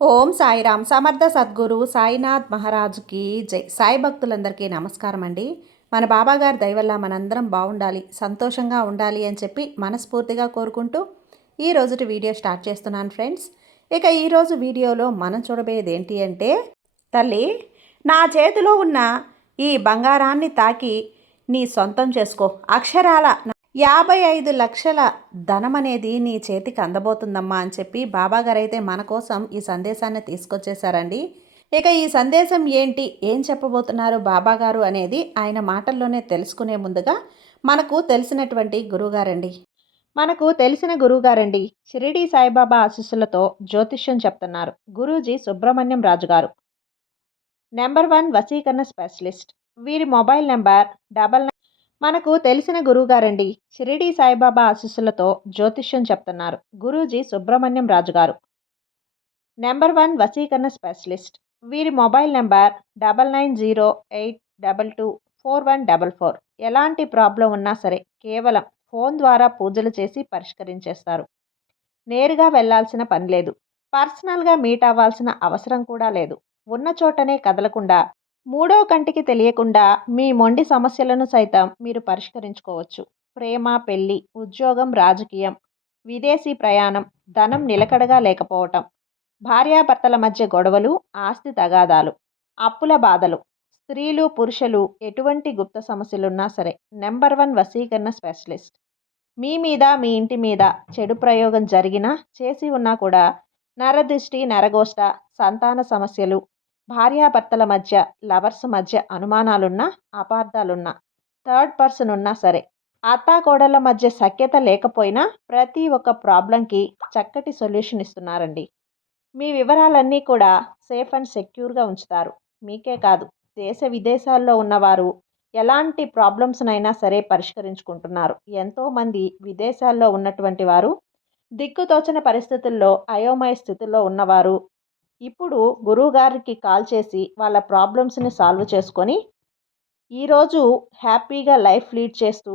ఓం సాయిరామ్. సమర్థ సద్గురు సాయినాథ్ మహారాజుకి జై. సాయి భక్తులందరికీ నమస్కారం అండి. మన బాబాగారి దయవల్ల మనందరం బాగుండాలి, సంతోషంగా ఉండాలి అని చెప్పి మనస్ఫూర్తిగా కోరుకుంటూ ఈ రోజుటి వీడియో స్టార్ట్ చేస్తున్నాను ఫ్రెండ్స్. ఇక ఈరోజు వీడియోలో మనం చూడబోయేది ఏంటి అంటే, తల్లి నా చేతిలో ఉన్న ఈ బంగారాన్ని తాకి నీ సొంతం చేసుకో. అక్షరాల 55 లక్షల ధనం అనేది నీ చేతికి అందబోతుందమ్మా అని చెప్పి బాబాగారు అయితే మన కోసం ఈ సందేశాన్ని తీసుకొచ్చేసారండి. ఇక ఈ సందేశం ఏంటి, ఏం చెప్పబోతున్నారు బాబాగారు అనేది ఆయన మాటల్లోనే తెలుసుకునే ముందుగా మనకు తెలిసిన గురువుగారండి. షిరిడి సాయిబాబా ఆశీస్సులతో జ్యోతిష్యం చెప్తున్నారు గురూజీ సుబ్రహ్మణ్యం రాజు గారు. నెంబర్ 1 వశీకరణ స్పెషలిస్ట్. వీరి మొబైల్ నెంబర్ మనకు తెలిసిన గురువుగారండి. షిరిడి సాయిబాబా ఆశీస్సులతో జ్యోతిష్యం చెప్తున్నారు గురూజీ సుబ్రహ్మణ్యం రాజు గారు. నెంబర్ 1 వశీకరణ స్పెషలిస్ట్. వీరి మొబైల్ నెంబర్ 9908224144. ఎలాంటి ప్రాబ్లం ఉన్నా సరే కేవలం ఫోన్ ద్వారా పూజలు చేసి పరిష్కరించేస్తారు. నేరుగా వెళ్లాల్సిన పని లేదు. పర్సనల్గా మీట్ అవ్వాల్సిన అవసరం కూడా లేదు. ఉన్న చోటనే కదలకుండా, మూడో కంటికి తెలియకుండా మీ మొండి సమస్యలను సైతం మీరు పరిష్కరించుకోవచ్చు. ప్రేమ, పెళ్లి, ఉద్యోగం, రాజకీయం, విదేశీ ప్రయాణం, ధనం నిలకడగా లేకపోవటం, భార్యాభర్తల మధ్య గొడవలు, ఆస్తి తగాదాలు, అప్పుల బాధలు, స్త్రీలు పురుషులు ఎటువంటి గుప్త సమస్యలున్నా సరే నెంబర్ 1 వశీకరణ స్పెషలిస్ట్. మీ మీద, మీ ఇంటి మీద చెడు ప్రయోగం జరిగినా, చేసి ఉన్నా కూడా నరదృష్టి, నరగోష్ట, సంతాన సమస్యలు, భార్యాభర్తల మధ్య, లవర్స్ మధ్య అనుమానాలున్నా, అపార్థాలున్నా, థర్డ్ పర్సన్ ఉన్నా సరే, అత్తాకోడళ్ళ మధ్య సఖ్యత లేకపోయినా ప్రతి ఒక్క ప్రాబ్లంకి చక్కటి సొల్యూషన్ ఇస్తున్నారండి. మీ వివరాలన్నీ కూడా సేఫ్ అండ్ సెక్యూర్గా ఉంచుతారు. మీకే కాదు, దేశ విదేశాల్లో ఉన్నవారు ఎలాంటి ప్రాబ్లమ్స్నైనా సరే పరిష్కరించుకుంటున్నారు. ఎంతోమంది విదేశాల్లో ఉన్నటువంటి వారు, దిక్కుతోచని పరిస్థితుల్లో, అయోమయ స్థితిలో ఉన్నవారు ఇప్పుడు గురువుగారికి కాల్ చేసి వాళ్ళ ప్రాబ్లమ్స్ని సాల్వ్ చేసుకొని ఈరోజు హ్యాపీగా లైఫ్ లీడ్ చేస్తూ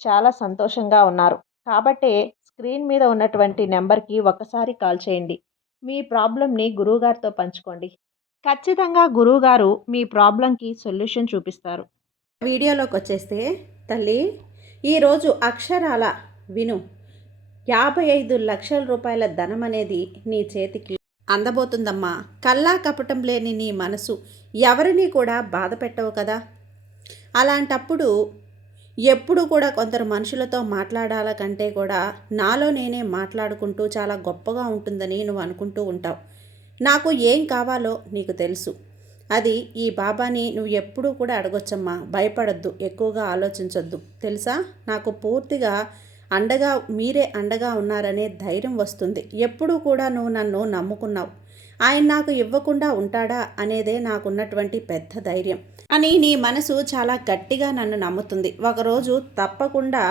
చాలా సంతోషంగా ఉన్నారు. కాబట్టే స్క్రీన్ మీద ఉన్నటువంటి నెంబర్కి ఒక్కసారి కాల్ చేయండి. మీ ప్రాబ్లంని గురువుగారితో పంచుకోండి. ఖచ్చితంగా గురువుగారు మీ ప్రాబ్లంకి సొల్యూషన్ చూపిస్తారు. వీడియోలోకి వచ్చేస్తే, తల్లి ఈరోజు అక్షరాల విను, 55 లక్షల రూపాయల ధనం అనేది నీ చేతికి అందబోతుందమ్మా. కల్లా కపటం లేని నీ మనసు ఎవరిని కూడా బాధ పెట్టవు కదా. అలాంటప్పుడు ఎప్పుడు కూడా కొందరు మనుషులతో మాట్లాడాల కంటే కూడా నాలో నేనే మాట్లాడుకుంటూ చాలా గొప్పగా ఉంటుందని నువ్వు అనుకుంటూ ఉంటావు. నాకు ఏం కావాలో నీకు తెలుసు. అది ఈ బాబాని నువ్వు ఎప్పుడూ కూడా అడగొచ్చమ్మా. భయపడద్దు, ఎక్కువగా ఆలోచించొద్దు. తెలుసా, నాకు పూర్తిగా మీరే అండగా ఉన్నారనే ధైర్యం వస్తుంది. ఎప్పుడూ కూడా నువ్వు నన్ను నమ్ముకున్నావు. ఆయన నాకు ఇవ్వకుండా ఉంటాడా అనేదే నాకున్నటువంటి పెద్ద ధైర్యం అని నీ మనసు చాలా గట్టిగా నన్ను నమ్ముతుంది. ఒకరోజు తప్పకుండా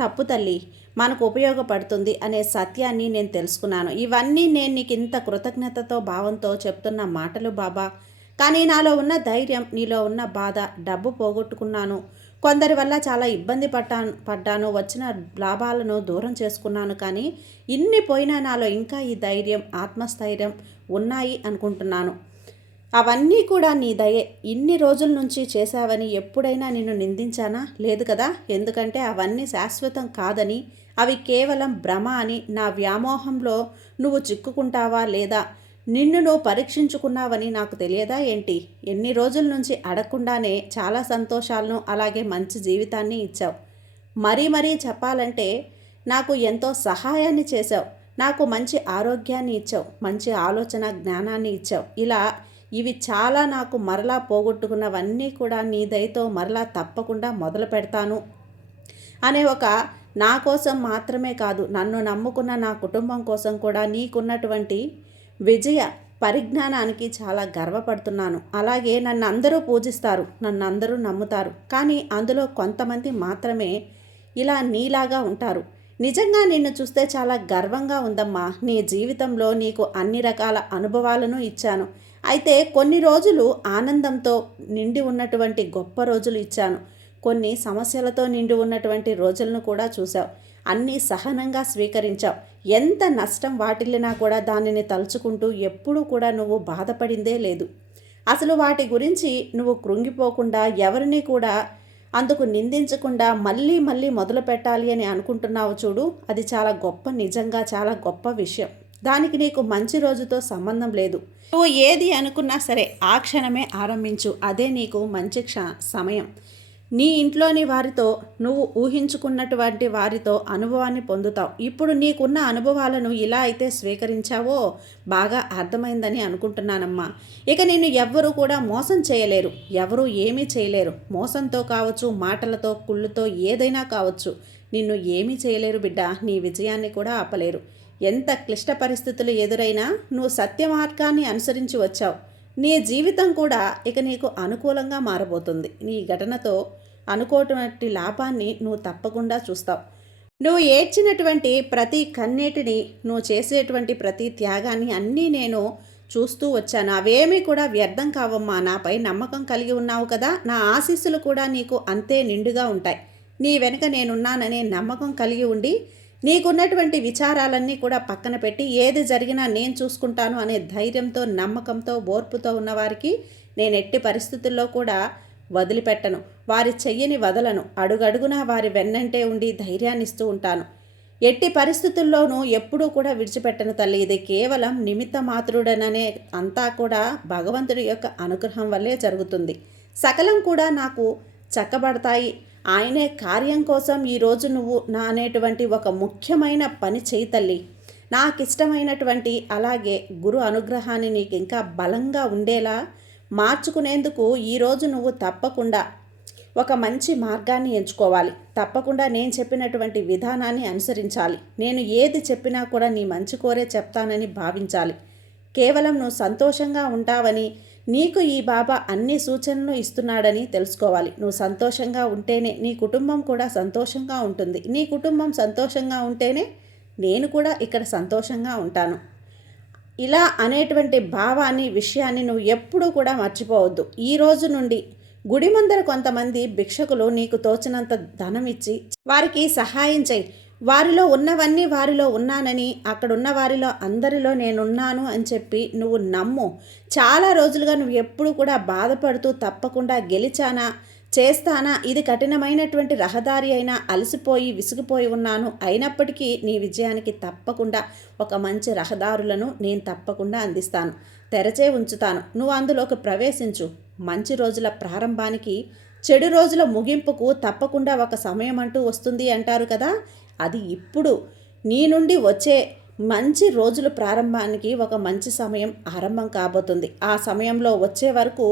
తప్పు తల్లి మనకు ఉపయోగపడుతుంది అనే సత్యాన్ని నేను తెలుసుకున్నాను. ఇవన్నీ నేను నీకు ఇంత కృతజ్ఞతతో భావంతో చెప్తున్న మాటలు బాబా. కానీ నాలో ఉన్న ధైర్యం, నీలో ఉన్న బాధ, డబ్బు పోగొట్టుకున్నాను, కొందరి వల్ల చాలా ఇబ్బంది పడ్డాను, వచ్చిన లాభాలను దూరం చేసుకున్నాను. కానీ ఇన్ని పోయినా నాలో ఇంకా ఈ ధైర్యం, ఆత్మస్థైర్యం ఉన్నాయి అనుకుంటున్నాను. అవన్నీ కూడా నీ దయే. ఇన్ని రోజుల నుంచి చేశావని ఎప్పుడైనా నిన్ను నిందించానా? లేదు కదా. ఎందుకంటే అవన్నీ శాశ్వతం కాదని, అవి కేవలం భ్రమ అని, నా వ్యామోహంలో నువ్వు చిక్కుకుంటావా లేదా, నిన్ను నువ్వు పరీక్షించుకున్నావని నాకు తెలియదా ఏంటి? ఎన్ని రోజుల నుంచి అడగకుండానే చాలా సంతోషాలను, అలాగే మంచి జీవితాన్ని ఇచ్చావు. మరీ చెప్పాలంటే నాకు ఎంతో సహాయాన్ని చేశావు. నాకు మంచి ఆరోగ్యాన్ని ఇచ్చావు, మంచి ఆలోచన జ్ఞానాన్ని ఇచ్చావు. ఇవి చాలా నాకు మరలా పోగొట్టుకున్నవన్నీ కూడా నీ దయతో మరలా తప్పకుండా మొదలు పెడతాను అనే ఒక నా కోసం మాత్రమే కాదు, నన్ను నమ్ముకున్న నా కుటుంబం కోసం కూడా నీకున్నటువంటి విజయ పరిజ్ఞానానికి చాలా గర్వపడుతున్నాను. అలాగే నన్ను అందరూ పూజిస్తారు, నన్ను అందరూ నమ్ముతారు. కానీ అందులో కొంతమంది మాత్రమే ఇలా నీలాగా ఉంటారు. నిజంగా నిన్ను చూస్తే చాలా గర్వంగా ఉందమ్మా. నీ జీవితంలో నీకు అన్ని రకాల అనుభవాలను ఇచ్చాను. అయితే కొన్ని రోజులు ఆనందంతో నిండి ఉన్నటువంటి గొప్ప రోజులు ఇచ్చాను. కొన్ని సమస్యలతో నిండి ఉన్నటువంటి రోజులను కూడా చూసావు. అన్నీ సహనంగా స్వీకరించావు. ఎంత నష్టం వాటిల్లినా కూడా దానిని తలుచుకుంటూ ఎప్పుడూ కూడా నువ్వు బాధపడిందే లేదు. అసలు వాటి గురించి నువ్వు కృంగిపోకుండా ఎవరిని కూడా అందుకు నిందించకుండా మళ్ళీ మళ్ళీ మొదలు పెట్టాలి అని అనుకుంటున్నావు చూడు, అది చాలా గొప్ప, నిజంగా చాలా గొప్ప విషయం. దానికి నీకు మంచి రోజుతో సంబంధం లేదు. నువ్వు ఏది అనుకున్నా సరే ఆ క్షణమే ఆరంభించు. అదే నీకు మంచి సమయం. నీ ఇంట్లోని వారితో, నువ్వు ఊహించుకున్నటువంటి వారితో అనుభవాన్ని పొందుతావు. ఇప్పుడు నీకున్న అనుభవాలను ఇలా అయితే స్వీకరించావో బాగా అర్థమైందని అనుకుంటున్నానమ్మా. ఇక నిన్ను ఎవ్వరూ కూడా మోసం చేయలేరు, ఎవరూ ఏమీ చేయలేరు. మోసంతో కావచ్చు, మాటలతో, కుళ్ళుతో, ఏదైనా కావచ్చు, నిన్ను ఏమీ చేయలేరు బిడ్డ. నీ విజయాన్ని కూడా ఆపలేరు. ఎంత క్లిష్ట పరిస్థితులు ఎదురైనా నువ్వు సత్య మార్గాన్ని అనుసరించి వచ్చావు. నీ జీవితం కూడా ఇక నీకు అనుకూలంగా మారబోతుంది. నీ ఘటనతో అనుకోటువంటి లాభాన్ని నువ్వు తప్పకుండా చూస్తావు. నువ్వు ఏడ్చినటువంటి ప్రతి కన్నీటిని, నువ్వు చేసేటువంటి ప్రతి త్యాగాన్ని అన్నీ నేను చూస్తూ వచ్చాను. అవేమీ కూడా వ్యర్థం కావమ్మా. నాపై నమ్మకం కలిగి ఉన్నావు కదా, నా ఆశీస్సులు కూడా నీకు అంతే నిండుగా ఉంటాయి. నీ వెనుక నేనున్నాననే నమ్మకం కలిగి ఉండి నీకున్నటువంటి విచారాలన్నీ కూడా పక్కన పెట్టి ఏది జరిగినా నేను చూసుకుంటాను అనే ధైర్యంతో, నమ్మకంతో, ఓర్పుతో ఉన్నవారికి నేను ఎట్టి పరిస్థితుల్లో కూడా వదిలిపెట్టను. వారి చెయ్యని వదలను. అడుగడుగునా వారి వెన్నంటే ఉండి ధైర్యాన్ని ఇస్తూ ఉంటాను. ఎట్టి పరిస్థితుల్లోనూ ఎప్పుడూ కూడా విడిచిపెట్టను తల్లి. ఇది కేవలం నిమిత్త మాత్రుడననే అంతా కూడా భగవంతుడి యొక్క అనుగ్రహం వల్లే జరుగుతుంది. సకలం కూడా నాకు చక్కబడతాయి. ఆయనే కార్యం కోసం ఈరోజు నువ్వు నా అనేటువంటి ఒక ముఖ్యమైన పని చేయి తల్లి. నాకు ఇష్టమైనటువంటి అలాగే గురు అనుగ్రహాన్ని నీకు ఇంకా బలంగా ఉండేలా మార్చుకునేందుకు ఈరోజు నువ్వు తప్పకుండా ఒక మంచి మార్గాన్ని ఎంచుకోవాలి. తప్పకుండా నేను చెప్పినటువంటి విధానాన్ని అనుసరించాలి. నేను ఏది చెప్పినా కూడా నీ మంచి కోరే చెప్తానని భావించాలి. కేవలం నువ్వు సంతోషంగా ఉంటావని, నీకు ఈ బాబా అన్ని సూచనలు ఇస్తున్నాడని తెలుసుకోవాలి. నువ్వు సంతోషంగా ఉంటేనే నీ కుటుంబం కూడా సంతోషంగా ఉంటుంది. నీ కుటుంబం సంతోషంగా ఉంటేనే నేను కూడా ఇక్కడ సంతోషంగా ఉంటాను. ఇలా అనేటువంటి భావాన్ని, విషయాన్ని నువ్వు ఎప్పుడూ కూడా మర్చిపోవద్దు. ఈ రోజు నుండి గుడి ముందర కొంతమంది భిక్షకులు నీకు తోచినంత ధనం ఇచ్చి వారికి సహాయం చేయి. వారిలో ఉన్నవన్నీ వారిలో ఉన్నానని, అక్కడున్న వారిలో అందరిలో నేనున్నాను అని చెప్పి నువ్వు నమ్ము. చాలా రోజులుగా నువ్వు ఎప్పుడు కూడా బాధపడుతూ తప్పకుండా గెలిచానా, చేస్తానా, ఇది కఠినమైనటువంటి రహదారి అయినా అలసిపోయి విసిగిపోయి ఉన్నాను, అయినప్పటికీ నీ విజయానికి తప్పకుండా ఒక మంచి రహదారులను నేను తప్పకుండా అందిస్తాను, తెరచే ఉంచుతాను. నువ్వు అందులోకి ప్రవేశించు. మంచి రోజుల ప్రారంభానికి, చెడు రోజుల ముగింపుకు తప్పకుండా ఒక సమయం అంటూ వస్తుంది అంటారు కదా, అది ఇప్పుడు నీ నుండి వచ్చే మంచి రోజుల ప్రారంభానికి ఒక మంచి సమయం ఆరంభం కాబోతుంది. ఆ సమయంలో వచ్చే వరకు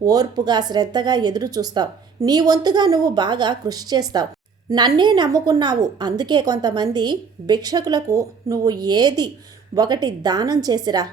ఓర్పుగా, శ్రద్ధగా ఎదురు చూస్తావు. నీ వంతుగా నువ్వు బాగా కృషి చేస్తావు. నన్నే నమ్ముకున్నావు. అందుకే కొంతమంది భిక్షకులకు నువ్వు ఏది ఒకటి దానం చేసిరా.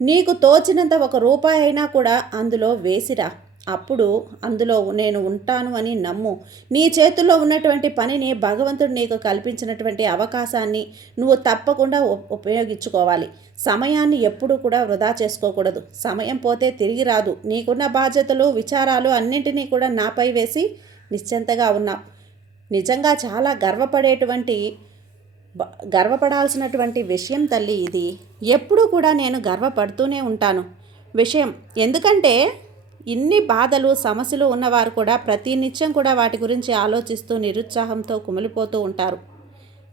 నీకు తోచినంత ₹1 అయినా కూడా అందులో వేసిరా. అప్పుడు అందులో నేను ఉంటాను అని నమ్ము. నీ చేతుల్లో ఉన్నటువంటి పనిని, భగవంతుడు నీకు కల్పించినటువంటి అవకాశాన్ని నువ్వు తప్పకుండా ఉపయోగించుకోవాలి. సమయాన్ని ఎప్పుడూ కూడా వృధా చేసుకోకూడదు. సమయం పోతే తిరిగి రాదు. నీకున్న బాధ్యతలు, విచారాలు అన్నింటినీ కూడా నాపై వేసి నిశ్చింతగా ఉన్నావు. నిజంగా చాలా గర్వపడాల్సినటువంటి విషయం తల్లి ఇది. ఎప్పుడూ కూడా నేను గర్వపడుతూనే ఉంటాను విషయం. ఎందుకంటే ఇన్ని బాధలు, సమస్యలు ఉన్నవారు కూడా ప్రతినిత్యం కూడా వాటి గురించి ఆలోచిస్తూ నిరుత్సాహంతో కుమిలిపోతూ ఉంటారు.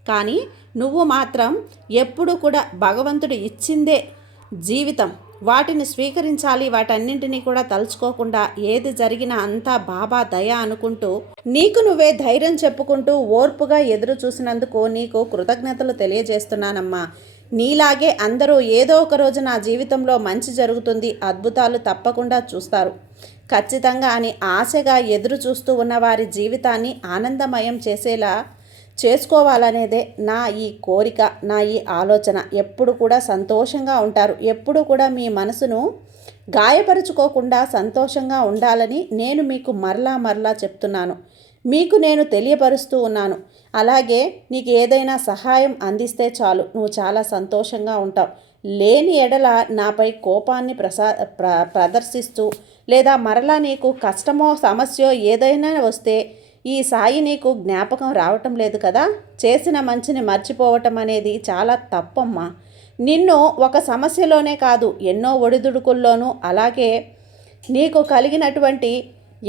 కానీ నువ్వు మాత్రం ఎప్పుడు కూడా భగవంతుడు ఇచ్చిందే జీవితం, వాటిని స్వీకరించాలి. వాటన్నింటినీ కూడా తలుచుకోకుండా ఏది జరిగినా అంతా బాబా దయ అనుకుంటూ నీకు నువ్వే ధైర్యం చెప్పుకుంటూ ఓర్పుగా ఎదురు చూసినందుకు నీకు కృతజ్ఞతలు తెలియజేస్తున్నానమ్మా. నీలాగే అందరూ ఏదో ఒక రోజు నా జీవితంలో మంచి జరుగుతుంది, అద్భుతాలు తప్పకుండా చూస్తారు ఖచ్చితంగా అని ఆశగా ఎదురు చూస్తూ ఉన్న వారి జీవితాన్ని ఆనందమయం చేసేలా చేసుకోవాలనేదే నా ఈ కోరిక, నా ఈ ఆలోచన. ఎప్పుడు కూడా సంతోషంగా ఉంటారు. ఎప్పుడు కూడా మీ మనసును గాయపరుచుకోకుండా సంతోషంగా ఉండాలని నేను మీకు మరలా చెప్తున్నాను. మీకు నేను తెలియపరుస్తూ ఉన్నాను. అలాగే నీకు ఏదైనా సహాయం అందిస్తే చాలు, నువ్వు చాలా సంతోషంగా ఉంటావు. లేని ఎడల నాపై కోపాన్ని ప్రదర్శిస్తూ లేదా మరలా నీకు కష్టమో సమస్యో ఏదైనా వస్తే ఈ సాయి నీకు జ్ఞాపకం రావటం లేదు కదా? చేసిన మంచిని మర్చిపోవటం అనేది చాలా తప్పమ్మా. నిన్ను ఒక సమస్యలోనే కాదు, ఎన్నో ఒడిదుడుకుల్లోనూ, అలాగే నీకు కలిగినటువంటి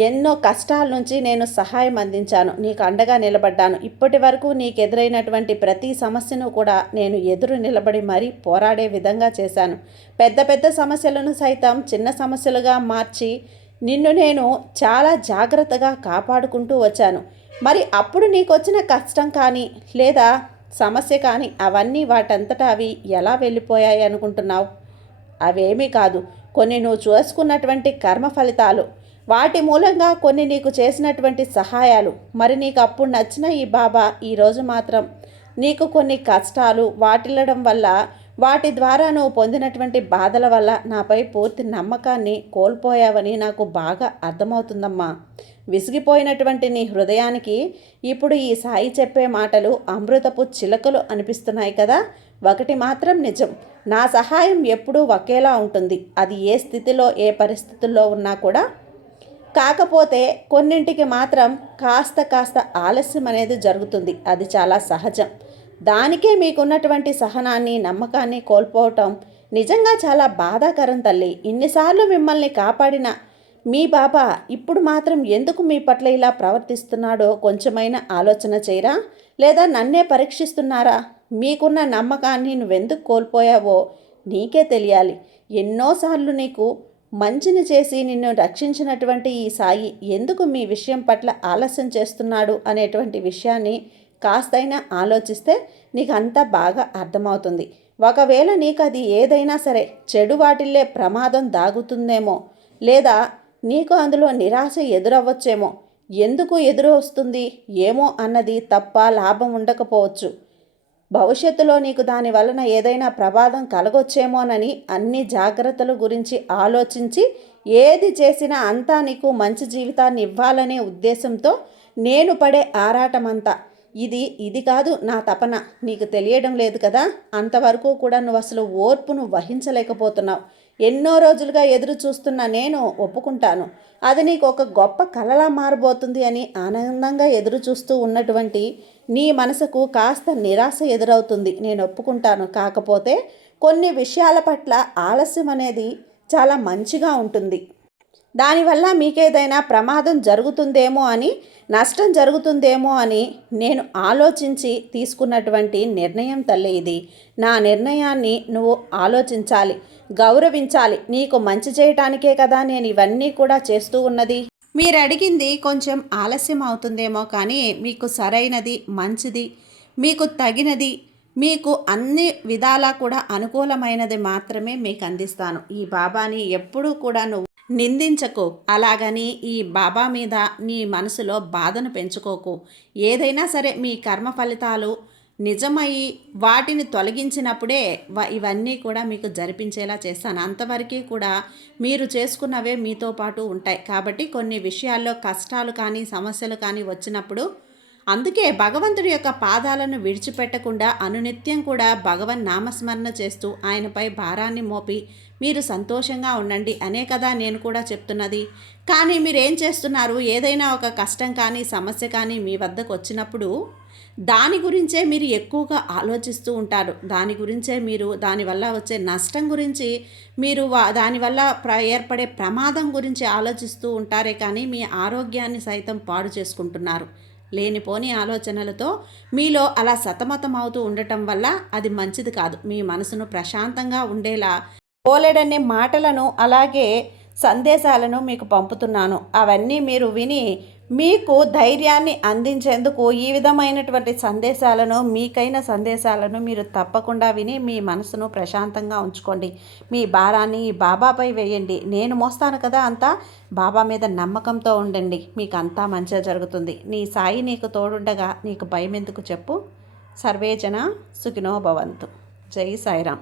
ఎన్నో కష్టాల నుంచి నేను సహాయం అందించాను, నీకు అండగా నిలబడ్డాను. ఇప్పటి వరకు నీకు ఎదురైనటువంటి ప్రతి సమస్యను కూడా నేను ఎదురు నిలబడి మరీ పోరాడే విధంగా చేశాను. పెద్ద పెద్ద సమస్యలను సైతం చిన్న సమస్యలుగా మార్చి నిన్ను నేను చాలా జాగ్రత్తగా కాపాడుకుంటూ వచ్చాను. మరి అప్పుడు నీకు వచ్చిన కష్టం కానీ లేదా సమస్య కానీ అవన్నీ వాటంతటా అవి ఎలా వెళ్ళిపోయాయి అనుకుంటున్నావు? అవేమీ కాదు, కొన్ని నువ్వు చూసుకున్నటువంటి కర్మ ఫలితాలు, వాటి మూలంగా కొన్ని నీకు చేసినటువంటి సహాయాలు. మరి నీకు అప్పుడు నచ్చిన ఈ బాబా ఈరోజు మాత్రం నీకు కొన్ని కష్టాలు వాటిల్లడం వల్ల, వాటి ద్వారా నువ్వు పొందినటువంటి బాధల వల్ల నాపై పూర్తి నమ్మకాన్ని కోల్పోయావని నాకు బాగా అర్థమవుతుందమ్మా. విసిగిపోయినటువంటి నీ హృదయానికి ఇప్పుడు ఈ సాయి చెప్పే మాటలు అమృతపు చిలకలు అనిపిస్తున్నాయి కదా? ఒకటి మాత్రం నిజం, నా సహాయం ఎప్పుడూ ఒకేలా ఉంటుంది, అది ఏ స్థితిలో ఏ పరిస్థితుల్లో ఉన్నా కూడా. కాకపోతే కొన్నింటికి మాత్రం కాస్త ఆలస్యం అనేది జరుగుతుంది, అది చాలా సహజం. దానికే మీకున్నటువంటి సహనాన్ని నమ్మకాన్ని కోల్పోవటం నిజంగా చాలా బాధాకరం తల్లి. ఇన్నిసార్లు మిమ్మల్ని కాపాడిన మీ బాబా ఇప్పుడు మాత్రం ఎందుకు మీ పట్ల ఇలా ప్రవర్తిస్తున్నాడో కొంచెమైనా ఆలోచన చేయరా? లేదా నన్నే పరీక్షిస్తున్నారా? మీకున్న నమ్మకాన్ని నువ్వెందుకు కోల్పోయావో నీకే తెలియాలి. ఎన్నోసార్లు నీకు మంచిని చేసి నిన్ను రక్షించినటువంటి ఈ సాయి ఎందుకు మీ విషయం పట్ల ఆలస్యం చేస్తున్నాడు అనేటువంటి విషయాన్ని కాస్తైనా ఆలోచిస్తే నీకు అంతా బాగా అర్థమవుతుంది. ఒకవేళ నీకు అది ఏదైనా సరే చెడు వాటిల్లే ప్రమాదం దాగుతుందేమో, లేదా నీకు అందులో నిరాశ ఎదురవ్వచ్చేమో. ఎందుకు ఎదురు వస్తుంది ఏమో అన్నది తప్ప లాభం ఉండకపోవచ్చు. భవిష్యత్తులో నీకు దాని వలన ఏదైనా ప్రమాదం కలగొచ్చేమోనని అన్ని జాగ్రత్తల గురించి ఆలోచించి ఏది చేసినా అంతా నీకు మంచి జీవితాన్ని ఇవ్వాలనే ఉద్దేశంతో నేను పడే ఆరాటమంతా ఇది కాదు నా తపన. నీకు తెలియడం లేదు కదా? అంతవరకు కూడా నువ్వు అసలు ఓర్పును వహించలేకపోతున్నావు. ఎన్నో రోజులుగా ఎదురు చూస్తున్న నేను ఒప్పుకుంటాను, అది నీకు ఒక గొప్ప కలలా మారబోతుంది అని. ఆనందంగా ఎదురు చూస్తూ ఉన్నటువంటి నీ మనసుకు కాస్త నిరాశ ఎదురవుతుంది, నేను ఒప్పుకుంటాను. కాకపోతే కొన్ని విషయాల పట్ల ఆలస్యం అనేది చాలా మంచిగా ఉంటుంది. దానివల్ల మీకేదైనా ప్రమాదం జరుగుతుందేమో అని, నష్టం జరుగుతుందేమో అని నేను ఆలోచించి తీసుకున్నటువంటి నిర్ణయం తల్లి ఇది. నా నిర్ణయాన్ని నువ్వు ఆలోచించాలి, గౌరవించాలి. నీకు మంచి చేయటానికే కదా నేను ఇవన్నీ కూడా చేస్తూ ఉన్నది. మీరు అడిగింది కొంచెం ఆలస్యం అవుతుందేమో, కానీ మీకు సరైనది, మంచిది, మీకు తగినది, మీకు అన్ని విధాలా కూడా అనుకూలమైనది మాత్రమే మీకు అందిస్తాను. ఈ బాబాని ఎప్పుడూ కూడా నువ్వు నిందించకు, అలాగని ఈ బాబా మీద నీ మనసులో బాధను పెంచుకోకు. ఏదైనా సరే మీ కర్మ ఫలితాలు నిజమయ్యి వాటిని తొలగించినప్పుడే ఇవన్నీ కూడా మీకు జరిపించేలా చేస్తాను. అంతవరకు కూడా మీరు చేసుకున్నవే మీతో పాటు ఉంటాయి. కాబట్టి కొన్ని విషయాల్లో కష్టాలు కానీ సమస్యలు కానీ వచ్చినప్పుడు అందుకే భగవంతుడి యొక్క పాదాలను విడిచిపెట్టకుండా అనునిత్యం కూడా భగవన్ నామస్మరణ చేస్తూ ఆయనపై భారాన్ని మోపి మీరు సంతోషంగా ఉండండి అనే కదా నేను కూడా చెప్తున్నది. కానీ మీరేం చేస్తున్నారు? ఏదైనా ఒక కష్టం కానీ సమస్య కానీ మీ వద్దకు వచ్చినప్పుడు దాని గురించే మీరు ఎక్కువగా ఆలోచిస్తూ ఉంటారు. దాని గురించే మీరు దానివల్ల వచ్చే నష్టం గురించి మీరు దానివల్ల ఏర్పడే ప్రమాదం గురించి ఆలోచిస్తూ ఉంటారే కానీ మీ ఆరోగ్యాన్ని సైతం పాడు చేసుకుంటున్నారు. లేనిపోని ఆలోచనలతో మీలో అలా సతమతం అవుతూ ఉండటం వల్ల అది మంచిది కాదు. మీ మనసును ప్రశాంతంగా ఉండేలా పోలేడనే మాటలను అలాగే సందేశాలను మీకు పంపుతున్నాను. అవన్నీ మీరు విని మీకు ధైర్యాన్ని అందించేందుకు ఈ విధమైనటువంటి సందేశాలను, మీకైన సందేశాలను మీరు తప్పకుండా విని మీ మనసును ప్రశాంతంగా ఉంచుకోండి. మీ భారాన్ని బాబాపై వేయండి. నేను మోస్తాను కదా అంతా. బాబా మీద నమ్మకంతో ఉండండి, మీకు అంతా మంచిగా జరుగుతుంది. నీ సాయి నీకు తోడుండగా నీకు భయం ఎందుకు చెప్పు. సర్వేజన సుఖినో భవంతు. జై సాయిరాం.